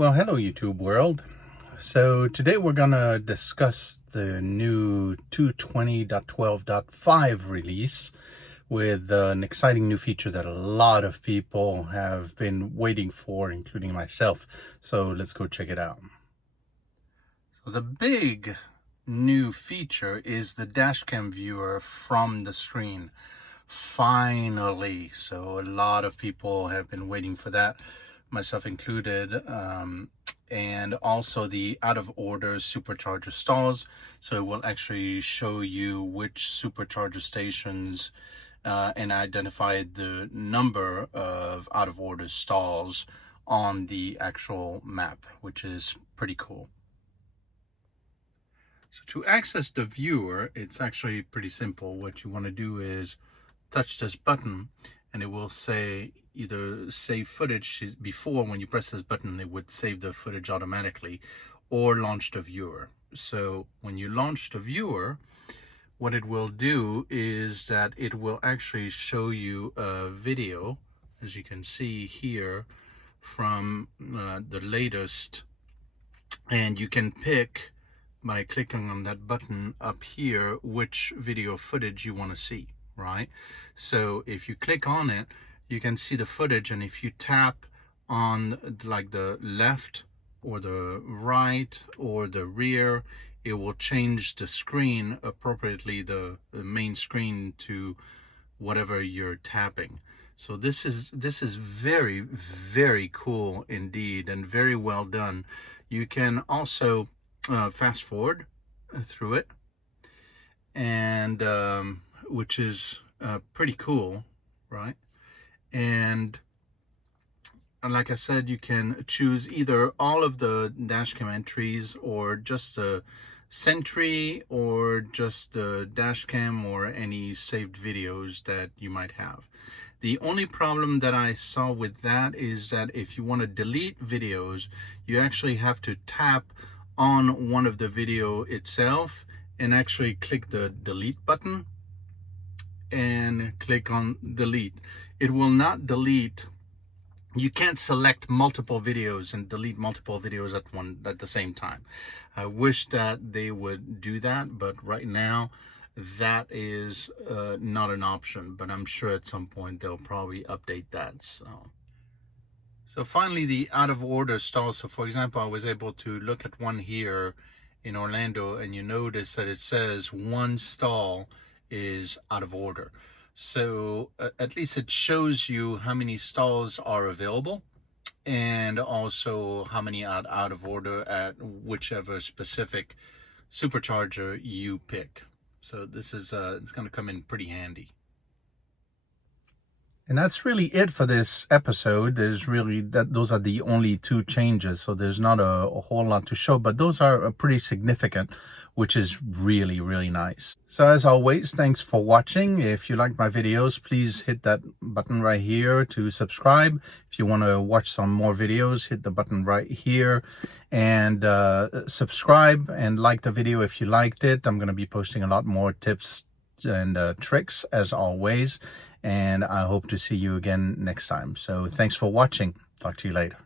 Well, hello YouTube world. So today we're going to discuss the new 220.12.5 release with an exciting new feature that a lot of people have been waiting for, including myself. So let's go check it out. So the big new feature is the Dashcam Viewer from the screen. Finally. So a lot of people have been waiting for that, myself included, and also the out of order supercharger stalls. So it will actually show you which supercharger stations and identify the number of out of order stalls on the actual map, which is pretty cool. So to access the viewer, it's actually pretty simple. What you want to do is touch this button and it will say either save footage. Before, when you press this button, it would save the footage automatically, or launch the viewer. So when you launch the viewer, what it will do is that it will actually show you a video, as you can see here, from the latest, and you can pick by clicking on that button up here which video footage you want to see, right? So if you click on it, you can see the footage, and if you tap on like the left or the right or the rear, it will change the screen appropriately, the main screen, to whatever you're tapping. So this is very, very cool indeed, and very well done. You can also fast forward through it, and which is pretty cool, right? And like I said, you can choose either all of the dashcam entries, or just the Sentry, or just the dashcam, or any saved videos that you might have. The only problem that I saw with that is that if you want to delete videos, you actually have to tap on one of the video itself and actually click the delete button and click on delete. It will not delete. You can't select multiple videos and delete multiple videos at the same time. I wish that they would do that, but right now that is not an option, but I'm sure at some point they'll probably update that. So finally, the out of order stalls. So for example, I was able to look at one here in Orlando, and you notice that it says one stall is out of order. So at least it shows you how many stalls are available, and also how many are out of order at whichever specific supercharger you pick. So this is it's going to come in pretty handy. And that's really it for this episode. There's really those are the only two changes, so there's not a whole lot to show, but those are pretty significant, which is really, really nice. So as always, thanks for watching. If you like my videos, please hit that button right here to subscribe. If you want to watch some more videos, hit the button right here and subscribe, and like the video if you liked it. I'm going to be posting a lot more tips and tricks as always, and I hope to see you again next time. So thanks for watching. Talk to you later.